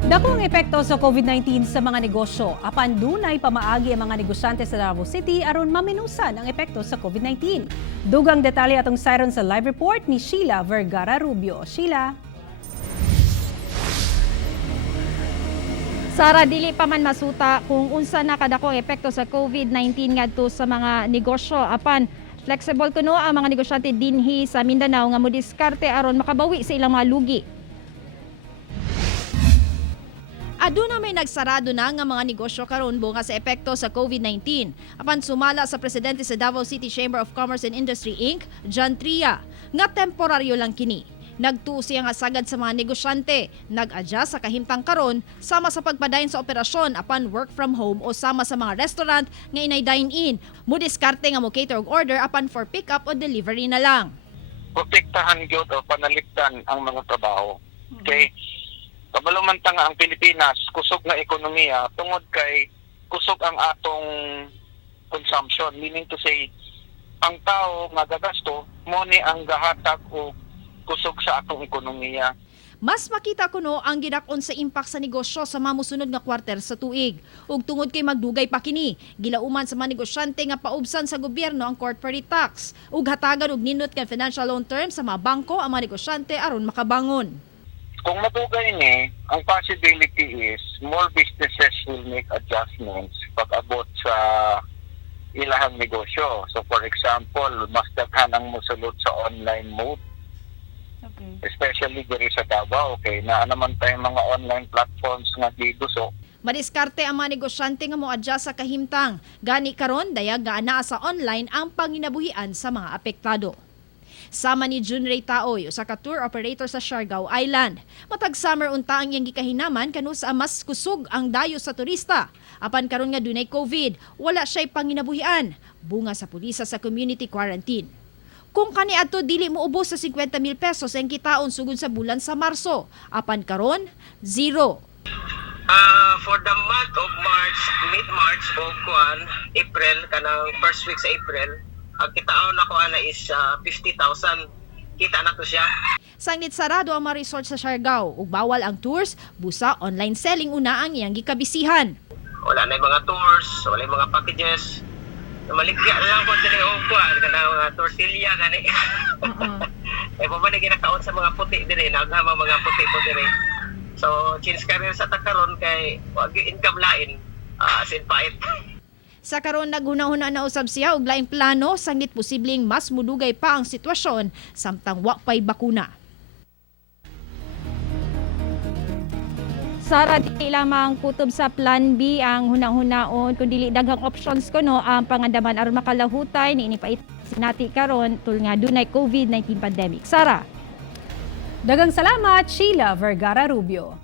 Dako ang epekto sa COVID-19 sa mga negosyo. Apan dunay pamaagi ang mga negosyante sa Davao City aron maminusan ang epekto sa COVID-19. Dugang detalye atong siron sa live report ni Sheila Vergara Rubio. Sheila. Sara, dili pa man masuta kung unsa na kadako ang epekto sa COVID-19 ngadto sa mga negosyo. Apan flexible kuno ang mga negosyante dinhi sa Mindanao nga mudiskarte aron makabawi sa ilang mga lugi. Aduna may nagsarado na nga mga negosyo karon bunga sa epekto sa COVID-19. Apan sumala sa presidente sa Davao City Chamber of Commerce and Industry Inc., John Tria, nga temporaryo lang kini. Nagtuo siya nga sagad sa mga negosyante, nag-adjust sa kahimtang karon sama sa pagpadayon sa operasyon apan work from home o sama sa mga restaurant nga inay dine-in. Mudiskarte nga mo cater og order apan for pick up o delivery na lang. Protektahan gyud o panalipdan ang mga trabaho. Okay? Kabalumanta nga ang Pilipinas, kusog na ekonomiya, tungod kay kusog ang atong consumption. Meaning to say, ang tao nga gagasto, mo ni ang gahatag o kusog sa atong ekonomiya. Mas makita kuno ang gidakon sa impact sa negosyo sa mamusunod nga kwarter sa tuig. Ug tungod kay magdugay pa kini, gilauman sa mga negosyante nga paubsan sa gobyerno ang corporate tax ug hatagan og nindot nga financial loan terms sa mga bangko ang mga negosyante aron makabangon. Kung madugay ni, ang possibility is more businesses will make adjustments pag-abot sa ilahang negosyo. So for example, mas daghan ang musulod sa online mode. Okay. Especially diri sa Davao, okay, na naman tayong mga online platforms nga giduso. Madiskarte ang mga negosyante nga mo-adjust sa kahimtang. Gani karon dayag nga anaa sa online ang panginabuhian sa mga apektado. Sama ni Junray Taoy, usa ka tour operator sa Siargao Island. Matag summer unta ang iyang gikahinaman kanu sa mas kusog ang dayo sa turista. Apan karon nga dunay COVID, wala siya'y panginabuhian. Bunga sa pulisa sa community quarantine. Kung kaniadto dili mo ubos sa 50,000 pesos ang kitaon sugod sa bulan sa Marso. Apan karon, zero. For the month of March, mid-March o April, kanang first week sa April, ang kitaon ako is 50,000. Kita na to siya. Sangnit sarado ang mga resort sa Siargao ug bawal ang tours, busa online selling una ang iyang gikabisihan. Wala na yung mga tours, wala yung mga packages. Maligya lang po dili og kanang mga tortilla gani. Eh pa man ginakaon sa mga puti diri, naghama mga puti po diri. So, change career sa takaron kay wag income lain, sin pait. Sa karon naghunahuna na usab siya og laing plano sanggit posibleng mas mudugay pa ang sitwasyon samtang wa pay bakuna. Sara, di lamang kutob sa plan B ang hunahunahon kundi daghang options kuno ang pangandaman aron makalahutay niini pait sinati karon tul nga dunay COVID-19 pandemic. Sara. Daghang salamat, Sheila Vergara Rubio.